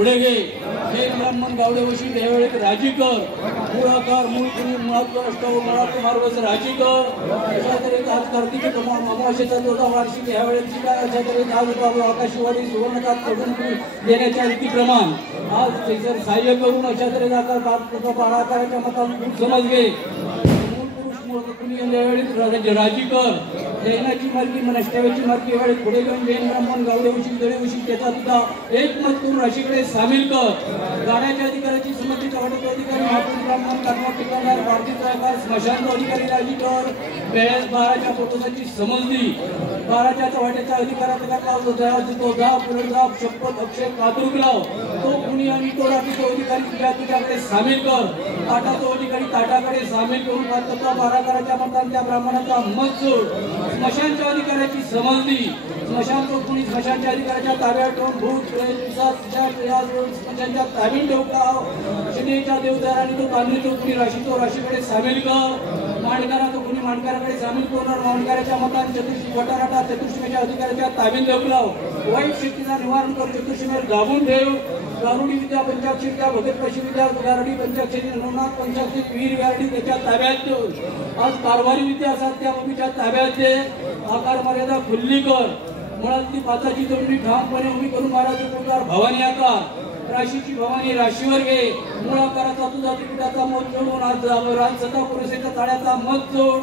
पुढे घे. हे ब्राह्मण गावडे वशी देवळे राजीकर मुळाकार मूळ कुणी मुळात अष्टव मुळात मार्गस राजीकर. अशा तऱ्हेने आज कार्तिकी अमावस्येचा 14 वार्षिक यावेळेची काय अशा तऱ्हेने आज बाबू आकाशवाणी सुवर्णकात करून देण्याच्या रीतीप्रमाण आज जर सहाय्य करून अशा तऱ्हेने आता 12 मतांना समजले. राजीकर जैनाची मार्गी मनष्टाव्याची मार्गी वेळेत पुढे घेऊन जैन ब्राह्मण गावडे उशी दळे उशी त्याचा सुद्धा एकमत करून राशीकडे सामील कर. गाण्याच्या अधिकाराची संमतीच्या वाटप अधिकारी महापुरुष ब्राह्मण कर्नाटक ठिकाणदार भारतीय सरकार स्मशान अधिकारी राजीकर. 12च्या पोटाची समजली 12च्या वाट्याच्या अधिकाराचा तो पुनर्जाप शपथ अक्षय कातुक लाव. तो कुणी आणि तो राखीचा अधिकारी तुझ्याकडे सामील कर. ताटाचा अधिकारी ताटाकडे सामील करून 12 मतांच्या ब्राह्मणाचा मत सोड. स्मशानच्या अधिकाऱ्याची समजली स्मशान तो कुणी स्मशानच्या अधिकाऱ्याच्या ताब्यात ठेवून भूत स्मशानच्या ताब्यात ठेवला. शनीच्या देवदाराने तो तांदळी तो कुणी राशी तो राशीकडे सामील कर. मांडकारा तो कुणी मांडकाराकडे सामील करणार. मांडकाराच्या मताने चतुर्शी वटाराटा चतुर्शीमेच्या अधिकाऱ्याच्या ताब्यात ठेवला. वाईट शक्तीचा निवारण कर. चतुर्शीमेर दाबून ठेव. गारुडी विद्या पंचाक्षरी विद्या भगतपाशी विद्या गारुडी पंचाक्षरी नवनाथ पंचाक्षरी वीर गारुडी त्याच्या ताब्यात ठेव. आज कारभारी विद्या असतात त्या उभीच्या ताब्यात दे. आकार मर्यादा खुल्ली कर. मुळातली पाचाची तोंडी ठामपणे उभी करून महाराज पुकार भवानी आकार. राशीची भवानी राशीवर घे. मूळ आकाराचा तुझा त्रिकुटाचा मत जोडून आज सदा पुरुषेच्या ताळ्याचा मत जोड.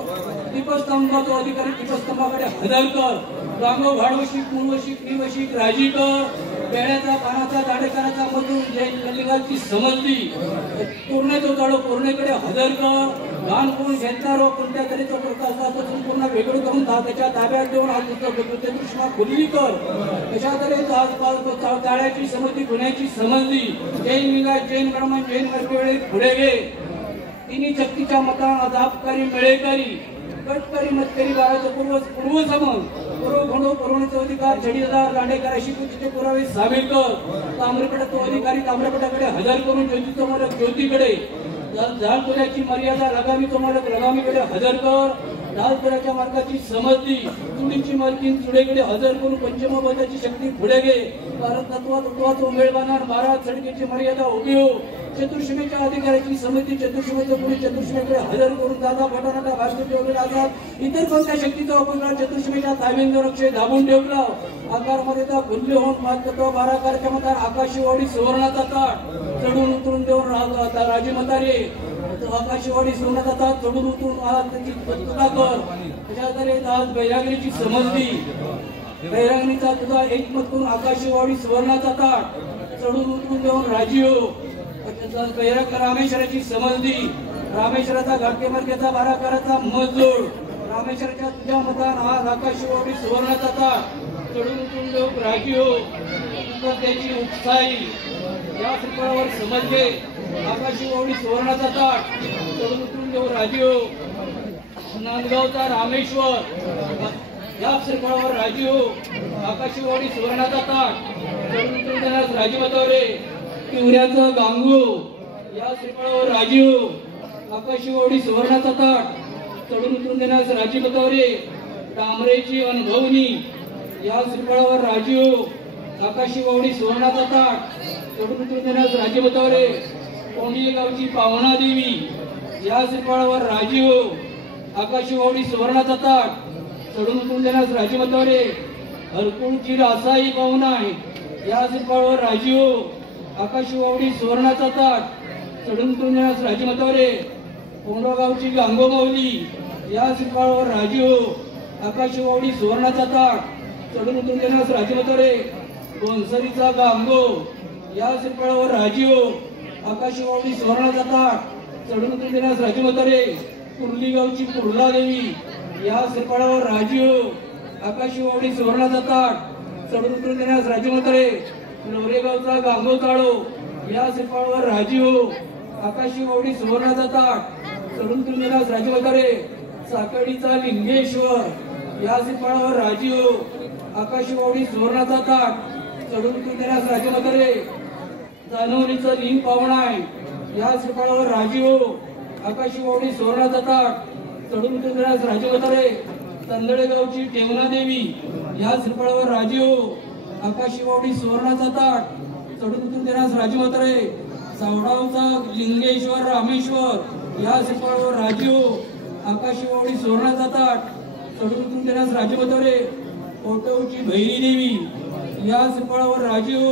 दीपस्तंभाचा अधिकारी दीपस्तंभाकडे हजर कर. गांगव भाडवशिक मूळवशिक निवशिक राजी कर. बेड्याचा पानाचा दाडेकराचा मधून जैन कलिंगाची समजली पूर्ण तो जाडो पूर्णेकडे हजर कर. लहान कोण घेतणार कोणत्या तऱ्हेचा प्रकाश संपूर्ण वेगळं करून त्याच्या ताब्यात देऊन आज दृष्टीमा खुल्ली कर. अशा तऱ्हेने आज ताळ्याची समती गुन्ह्याची समजली. जैन विलास जैन ब्राह्मण जैन वर्गवेळे पुढे घे. तिन्ही शक्तीच्या मताना दापकारी मेळेकारी कटकरी मतकरी बाळाचं पूर्व समज पूर्व घोडो पुरवण्याचा अधिकार छडीदार लांडेकराशी पूजेचे पुरावे सामील कर. ताम्रपटा तो अधिकारी ताम्रपटाकडे हजर करून ज्योतीचा मालक ज्योतीकडे. झालपुऱ्याची मर्यादा लगामी तो मालक लगामीकडे हजर कर. झालपुऱ्याच्या मार्गाची समजली चुडीची मालकीन चुडेकडे हजर करून पंचमबोधाची शक्ती पुढे घे. कारण तत्वात उमेळ बांधणार 12 चढकेची मर्यादा उभी हो. चतुर्शीमेच्या अधिकाऱ्याची समिती चतुर्शीमेच्या पुढे चतुर्शीमेकडे हजर करून दादा फटाफटा भारतीय ठेवलेला असतात. इतर कोणत्या शक्तीचा वापर चतुर्शीमेच्या ताब्यात रक्षे दाबून ठेवला. आकार मर्यादा खुल्ली होऊन मात्र 12 कार्यक्रमात आकाशीवाडी सुवर्णाचा ताट चढून उतरून देऊन राजी मतारे आकाशीवाडी सुवर्णाचा ताट चढून उतरून आज त्याची पूजा कर. अशा तऱ्हेने आज बैरागरीची समजली बैरागणीचा तुझा एकमत करून आकाशीवाडी सुवर्णाचा ताट चढून उतरून देऊन राजी हो. रामेश्वराची समजली रामेश्वराचा घाटके मार्गाचा 12 कराचा मत जोड. रामेश्वराच्या तुझ्या मतान आज आकाशीवाडी सुवर्णाचा ताट चढून उतरून देऊन राजी हो. त्याची उपसाई या श्रीफळावर समजले आकाशीवाडी सुवर्णाचा ताट चढून उतरून देऊन राजी हो. नांदगावचा रामेश्वर या श्रीफळावर राजी हो. आकाशीवाडी सुवर्णाचा ताट चढून उतरून देण्यास राजी बतावरे. पिवऱ्याचं गांगू या श्रीफळावर राजी हो. आकाशीवाडी सुवर्णाचा ताट चढून उतरून देण्यास राजी बतावरे. डांबरेची अनुभवनी या श्रीफळावर राजी हो. आकाशीवाडी सुवर्णाचा ताट चढून उतरून देण्यास राजी बतावरे. कोंडी गावची पावना देवी या श्रीफळावर राजी हो. आकाशीवाडी सुवर्णाचा ताट चढून उतरून देण्यास राजी बतावरे. हरकुळची रासाई पाहुणा या श्रीफळावर राजी हो. आकाशीवाडी सुवर्णाचा ताट चढून उतरून देण्यास राजी बतावरे. कोंडगावची गांगोमावली या श्रीफळावर राजी हो. आकाशीवाडी सुवर्णाचा ताट चढून उतरून देण्यास राजी बतावरे. गोंसरीचा गांगो या श्रीफळावर राजी हो. आकाशीवाडी सुवर्णाचा ताट चढून उतरून देण्यास राजी बतावरे. कुर्ली गावची कुर्ला देवी या श्रीफळावर राजी हो. आकाशीवाडी सुवर्णाचा ताट चढून उतरून देण्यास राजी बतावरे. नवरेगावचा गांगो ताळो या श्रीफळावर राजी हो. आकाशीवाडी सुवर्णाचा ताट चढून उतरून देण्यास राजी बतावरे. साकळीचा लिंगेश्वर या श्रीफळावर राजी हो. आकाशीवाडी सुवर्णाचा ताट चढून उतरून देण्यास राजी बतावरे. जानवरीचा लिंग पावणा या श्रीफळावर राजी हो. आकाशीवाडी सुवर्णाचा ताट चढून उतरून देण्यास राजी बतावरे. तंदळेगावची टेवना देवी या श्रीफळावर राजी हो. आकाशीवाडी सुवर्णाचा ताट चढून उतरून देण्यास राजमात्रे सावडावचा लिंगेश्वर रामेश्वर या श्रीफळावर राजीव आकाशवाडी सुवर्णाचा ताट चढून उतरून देण्यास राजमात्रे कोटवची भैरी देवी या श्रीफळावर राजीव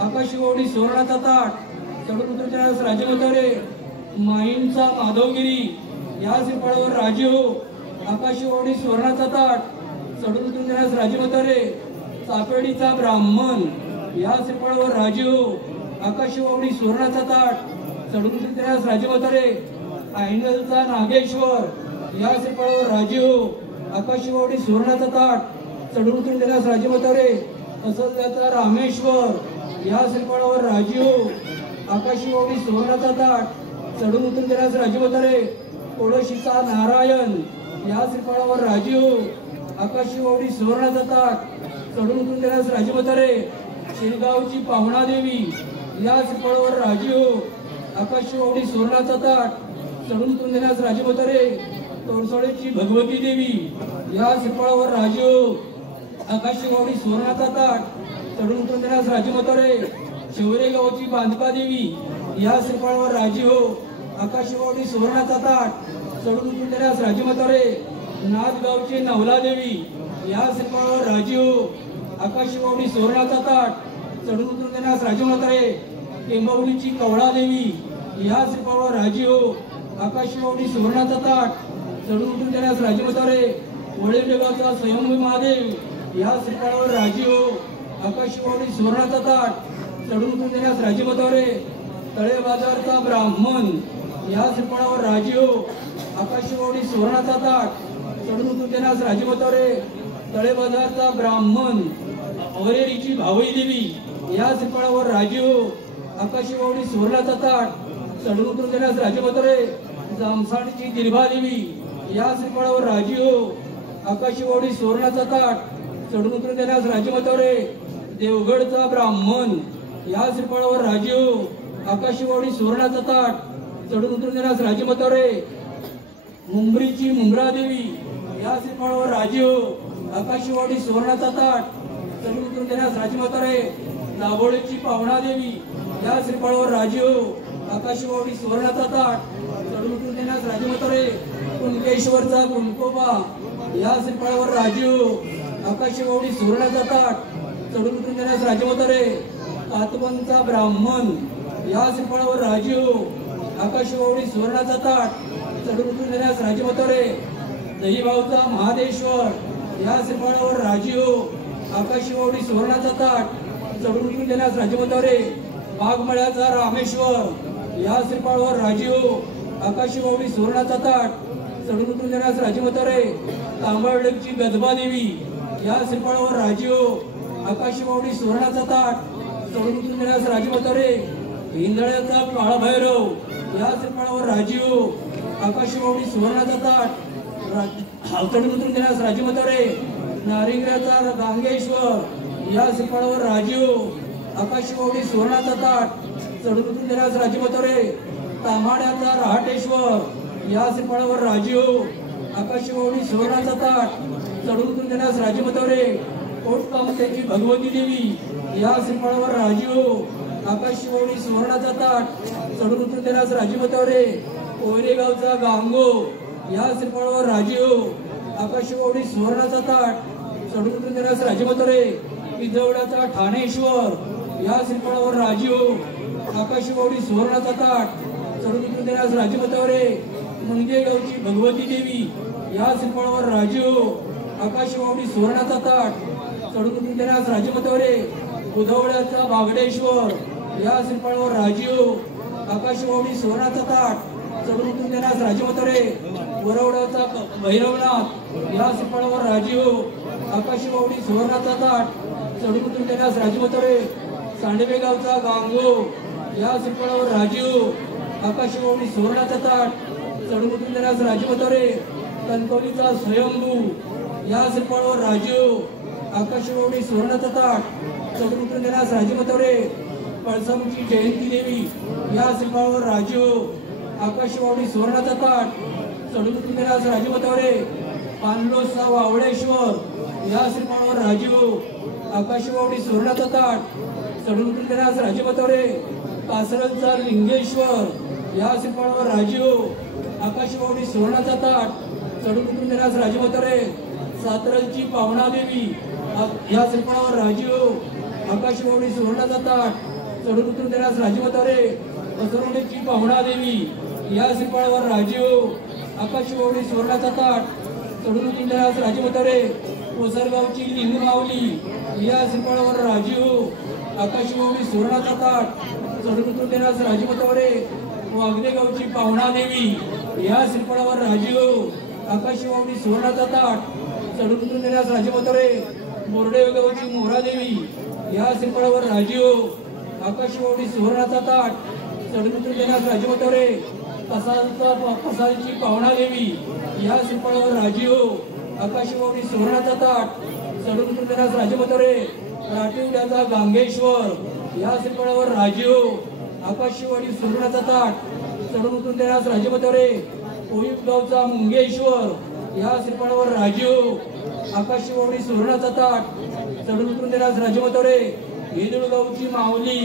आकाशवाडी सुवर्णाचा ताट चढून उतरून देण्यास राजमात्रे माहींचा माधवगिरी या श्रीफळावर राजीव आकाशवाडी सुवर्णाचा ताट चढून उतरून देण्यास राजमात्रे चापेडीचा ब्राह्मण या श्रीफळावर राजीव आकाशवाडी सुवर्णाचा ताट चढून उतरून देण्यास राजमात्रे आयनलचा नागेश्वर या श्रीफळावर राजीव आकाशवाडी सुवर्णाचा ताट चढून उतरून देण्यास राजमात्रे असल्याचा रामेश्वर या श्रीफळावर राजीव आकाशवाडी सुवर्णाचा ताट चढून उतरून देण्यास राजमात्रे कोळशीचा नारायण या श्रीफळावर राजीव आकाशवाडी सुवर्णाचा ताट चढून उतरून देण्यास राजमात्रे शिरगावची पाहुणा देवी या श्रीफळावर राजीव आकाशवाडी सुवर्णाचा ताट चढून उतरून देण्यास राजमात्रे तोरसोळेची भगवती देवी या श्रीफळावर राजीव आकाशवाडी सुवर्णाचा ताट चढून उतरून देण्यास राजमात्रे शिवरेगावची बांधका देवी या श्रीफळावर राजीव आकाशवाडी सुवर्णाचा ताट चढून उतरून देण्यास राजमात्रे नाथगावची नवला देवी या श्रीफळावर राजीव आकाशवाडी सुवर्णाचा ताट चढून उतरून देण्यास राजमात्रे टेंबवलीची कवळा देवी या श्रीफळावर राजीव आकाशवाडी सुवर्णाचा ताट चढून उतरून देण्यास राजमात्रे वडेगावचा स्वयंभू महादेव या श्रीफळावर राजीव आकाशवाडी सुवर्णाचा ताट चढून उतरून देण्यास राजमात्रे तळे बाजारचा ब्राह्मण या श्रीफळावर राजीव आकाशवाडी सुवर्णाचा ताट चढून उतरून देण्यास राजमात्रे तळे बाजारचा ब्राह्मण अवरेरीची भावई देवी या श्रीफळावर राजीव आकाशवाडी सुवर्णाचा ताट चढून उतरून देण्यास राजमात्रे जामसाडची दिर्भा देवी या श्रीफळावर राजीव आकाशवाडी सुवर्णाचा ताट चढून उतरून देण्यास राजमात्रे देवगडचा ब्राह्मण या श्रीफळावर राजीव आकाशवाडी सुवर्णाचा ताट चढून उतरून देण्यास राजमात्रे मुंबरीची मुंब्रा देवी या श्रीफळावर राजीव आकाशवाडी सुवर्णाचा ताट चढून उतरून देण्यास राजमात्रे दाभोळीची पाहुणा देवी या श्रीफळावर राजीव आकाशवाडी सुवर्णाचा ताट चढून उतरून देण्यास राजमात्रे कुणकेश्वरचा कुणकोबा या श्रीफळावर राजीव आकाशवाडी सुवर्णाचा ताट चढून उतरून देण्यास राजमात्रे कातवनचा ब्राह्मण या श्रीफळावर राजीव आकाशवाडी सुवर्णाचा ताट चढून उतरून देण्यास राजमात्रे दहीभावचा महादेश्वर या श्रीफळावर राजीव आकाशवाडी सुवर्णाचा ताट चढून उतरून देण्यास राजमात्रे बागमळ्याचा रामेश्वर या श्रीफळावर राजीव आकाशवाडी सुवर्णाचा ताट चढून उतरून देण्यास राजमात्रे तांबडची गजबा देवी या श्रीफळावर राजीव आकाशवाडी सुवर्णाचा ताट चढून उतरून देण्यास राजमात्रे हिंदळ्याचा काळभैरव या श्रीफळावर राजीव आकाशवाडी सुवर्णाचा ताट चढून उतरून देण्यास राजमात्रे नारिंगऱ्याचा गांगेश्वर या श्रीफळावर राजीव आकाशवाडी सुवर्णाचा ताट चढून उतरून देण्यास राजमात्रे तामाड्याचा रहाटेश्वर या श्रीफळावर राजीव आकाशवाडी सुवर्णाचा ताट चढून उतरून देण्यास राजमात्रे कोटकामत्याची भगवती देवी या श्रीफळावर राजीव आकाशवाडी सुवर्णाचा ताट चढून उतरून देण्यास राजमात्रे कोरेगावचा गांगो या श्रीफळावर राजीव आकाशवाडी सुवर्णाचा ताट चढून उतरून देण्यास राजमात्रे पिजवड्याचा ठाणेश्वर या श्रीफळावर राजीव आकाशवाडी सुवर्णाचा ताट चढून उतरून देण्यास राजमात्रे मुनगेगावची भगवती देवी या श्रीफळावर राजीव आकाशवाडी सुवर्णाचा ताट चढून उतरून देण्यास राजमात्रे उधवड्याचा बागडेश्वर या श्रीफळावर राजीव आकाशवाडी सुवर्णाचा ताट चढून उतरून देण्यास राजमात्रे वरवड्याचा भैरवनाथ या श्रीफळावर राजीव आकाशवाडी सुवर्णाचा ताट चढून उतरून देण्यास राजमात्रे सांडवेगावचा गांगो या श्रीफळावर राजीव आकाशवाडी सुवर्णाचा ताट चढून उतरून देण्यास राजमात्रे कणकवलीचा स्वयंभू या श्रीफळावर राजीव आकाशवाडी सुवर्णाचा ताट चढून उतरून देण्यास राजमात्रे पळसमची जयंती देवी या श्रीफळावर राजीव आकाशवाडी सुवर्णाचा ताट चढून उतरून देण्यास राजमात्रे पानलोसचा वावडेश्वर या श्रीफळावर राजीव आकाशवाडी सुवर्णाचा ताट चढून उतरून देण्यास राजीवतवरे कासरलचा लिंगेश्वर या श्रीफळावर राजीव आकाशवाणी सुवर्णाचा ताट चढून उतरून देण्यास राजीवतवरे सातरलची पावणादेवी या श्रीफळावर राजीव आकाशवाणी सुवर्णाचा ताट चढून उतरून देण्यास राजीवतवरे असरोडीची पावणादेवी या श्रीफळावर राजीव आकाशवाणी सुवर्णाचा ताट चढून उतरून देण्यास राजीवतवरे कोसरगावची लिंगमावली या श्रीफळावर राजीव आकाशवाणी सुवर्णाचा ताट चढून उतरून देण्यास राजीवतवरे वागदेगावची पावणादेवी या श्रीफळावर राजीव आकाशवाणी सुवर्णाचा ताट चढून उतरून देण्यास राजीवतवरे बोर्डेगावची मोरादेवी या श्रीफळावर राजीव आकाशवाणी सुवर्णाचा ताट चढून उतरून देण्यास राजीवतवरे कसालची पावणादेवी या श्रीफळावर राजीव आकाशवाणी सुवर्णाचा ताट चढून उतरून देण्यास राजीवतवरे राटिवड्याचा गांगेश्वर या श्रीफळावर राजीव आकाशवाणी सुवर्णाचा ताट चढून उतरून देण्यास राजीवतवरे कोळीगावचा मुंगेश्वर या श्रीफळावर राजीव आकाशवाणी सुवर्णाचा ताट चढून उतरून देण्यास राजीवतवरे येदुळगावची माऊली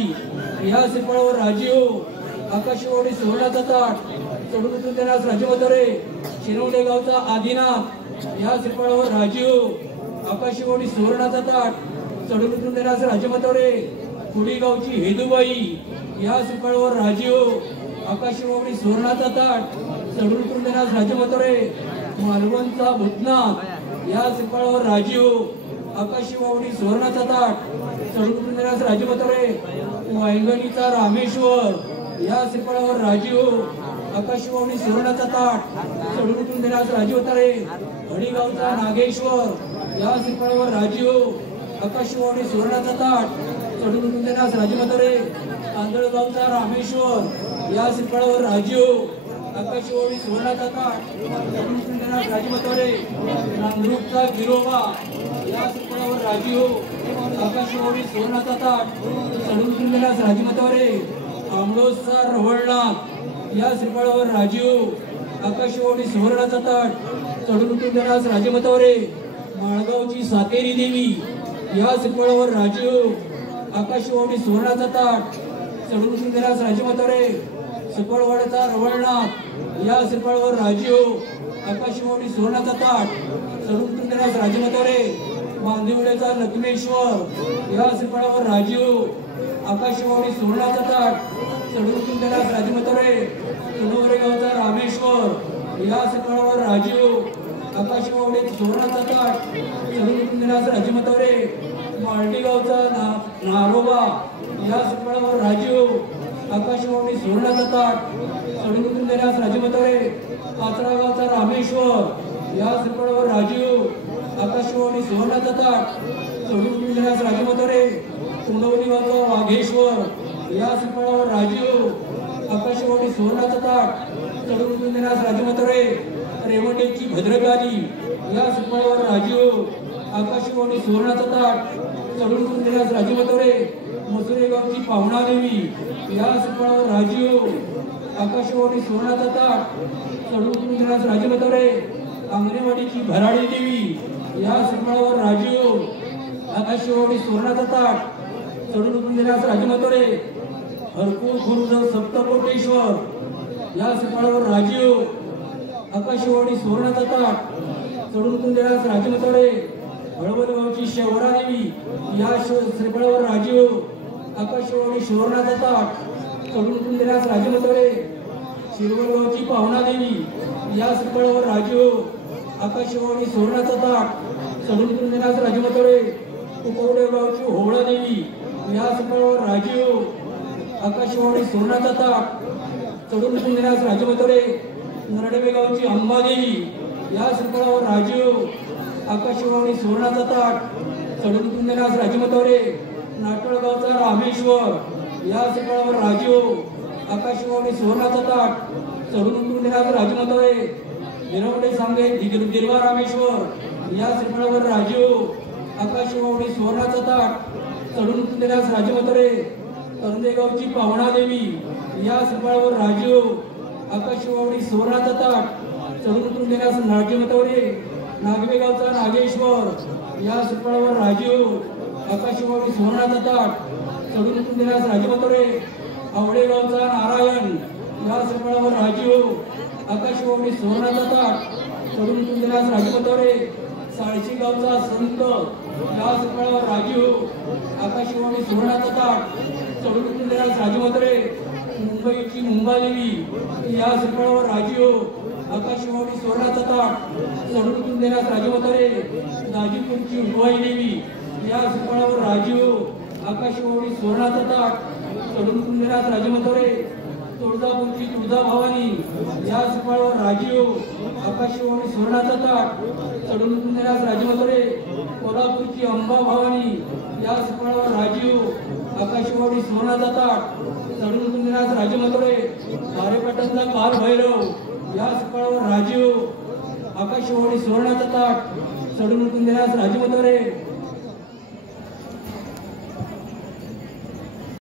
या श्रीफळावर राजीव आकाशवाणी सुवर्णाचा ताट चढून उतरून देण्यास राजीवतवरे शिरवडे गावचा आदिनाथ या श्रीफळावर राजीव आकाशवाणी सुवर्णाचा ताट चढून उतरून देण्यास राजीवतवरे कुडीगावची हेदुबाई या श्रीफळावर राजीव आकाशवाणी सुवर्णाचा ताट चढून उतरून देण्यास राजीवतवरे मालवणचा भूतनाथ या श्रीफळावर राजीव आकाशवाणी सुवर्णाचा ताट चढून उतरून देण्यास राजीवतवरे वायंगणीचा रामेश्वर या श्रीफळावर राजीव आकाशवाणी सुवर्णाचा ताट चढून उतरून देण्यास राजीवतवरे हडीगावचा नागेश्वर या श्रीफळावर राजीव आकाशवाणी सुवर्णाचा ताट चढून उतरून देण्यास राजीवतवरे आंधळगावचा रामेश्वर या श्रीफळावर राजीव आकाशवाणी सुवर्णाचा ताट चढून उतरून देण्यास राजीवतवरे नांदूरचा गिरोबा या श्रीफळावर राजीव आकाशवाणी सुवर्णाचा ताट चढून उतरून देण्यास राजीवतवरे आमलोसचा रवळनाथ या श्रीफळावर राजीव आकाशवाणी सुवर्णाचा ताट चढून उतरून देण्यास राजीवतवरे माळगावची सातेरी देवी या श्रीफळावर राजीव आकाशवाणी सुवर्णाचा ताट चढून उतरून देण्यास राजीवतवरे सुपळवाड्याचा रवळनाथ या श्रीफळावर राजीव आकाशवाणी सुवर्णाचा ताट चढून उतरून देण्यास राजीवतवरे मांदिवड्याचा लक्ष्मेश्वर या श्रीफळावर राजीव आकाशवाणी सुवर्णाचा ताट चढून उतरून देण्यास राजीवतवरे गावचा रामेश्वर या श्रीफळावर राजीव आकाशवाणी सुवर्णाचा ताट चढून उतरून देण्यास राजीवतवरे माळडीगावचा नारोबा या श्रीफळावर राजीव आकाशवाणी सुवर्णाचा ताट चढून उतरून देण्यास राजीवतवरे काचरागावचा रामेश्वर या श्रीफळावर राजीव आकाशवाणी सुवर्णाचा ताट चढून उतरून देण्यास राजीवतवरे तोंडवली गावचा वाघेश्वर या श्रीफळावर राजीव आकाशवाणी सुवर्णाचा ताट चढून उतरून देण्यास राजीवतवरे रेवंडेची भद्रकाली या श्रीफळावर राजीव आकाशवाणी सुवर्णाचा ताट चढून उतरून देण्यास राजीवतवरे मसुरेगावची पावणादेवी या श्रीफळावर राजीव आकाशवाणी सुवर्णाचा ताट चढून उतरून देण्यास राजीवतवरे आंगणेवाडीची भराडी देवी या श्रीफळावर राजीव आकाशवाणी सुवर्णाचा ताट चढून उतरून देण्यास राजीवतवरे हरकुळ खुर्द सप्तकोटेश्वर या श्रीफळावर राजीव आकाशवाणी सुवर्णाचा ताट चढून उतरून देण्यास राजीवतवरे हळवदगावची शेवरादेवी या श्रीफळावर राजीव आकाशवाणी सुवर्णाचा ताट चढून उतरून देण्यास राजीवतवरे शिरवळगावची पावणादेवी या श्रीफळावर राजीव आकाशवाणी सुवर्णाचा ताट चढून उतरून देण्यास राजीवतवरे कुकवडेगावची होवळादेवी या श्रीफळावर राजीव आकाशवाणी सुवर्णाचा ताट चढून उतरून देण्यास राजीवतवरे नरडेगावची अंबादेवी या श्रीफळावर राजीव आकाशवाणी सुवर्णाचा ताट चढून उतरून देण्यास राजीवतवरे नाटळगावचा रामेश्वर या श्रीफळावर राजीव आकाशवाणी सुवर्णाचा ताट चढून उतरून देण्यास राजीवतवरे गिरवडे सांगे दिर्वा रामेश्वर या श्रीफळावर राजीव आकाशवाणी सुवर्णाचा ताट चढून उतरून देण्यास राजीवतवरे करंदेगावची पावणादेवी या श्रीफळावर राजीव आकाशवाणी सुवर्णाचा ताट चढून उतरून देण्यास राजीवतवरे नागवेगावचा नागेश्वर या श्रीफळावर राजीव आकाशवाणी सुवर्णाचा ताट चढून उतरून देण्यास राजमतोरे आवडेगावचा नारायण या सफळावर राजीव आकाशवाणी सुवर्णाचा ताट चढून उतरून देण्यास राजमतोरे साळशी गावचा संत या सफळावर राजीव आकाशवाणी सुवर्णाचा ताट चढून उतरून देण्यास राजमतोरे मुंबईची मुंबादेवी या सफळावर राजीव आकाशवाणी सुवर्णाचा ताट चढून उतरून देण्यास राजमतोरे दाजीपूरची उभवाई देवी या सफळावर राजीव आकाशवाणी सुवर्णाचा ताट चढून उतरून देण्यास राजमतोरे तुळजापूरची तुळजा भवानी या सफळावर राजीव आकाशवाणी सुवर्णाचा ताट चढून उतरून देण्यास राजमतोरे कोल्हापूरची अंबा भवानी या सफळावर राजीव आकाशवाणी सुवर्णाचा ताट चढून उतरून देण्यास राजमतोरे खारेपाटणचा काल भैरव या सफळावर राजीव आकाशवाणी सुवर्णाचा ताट चढून उतरून देण्यास राजमतोरे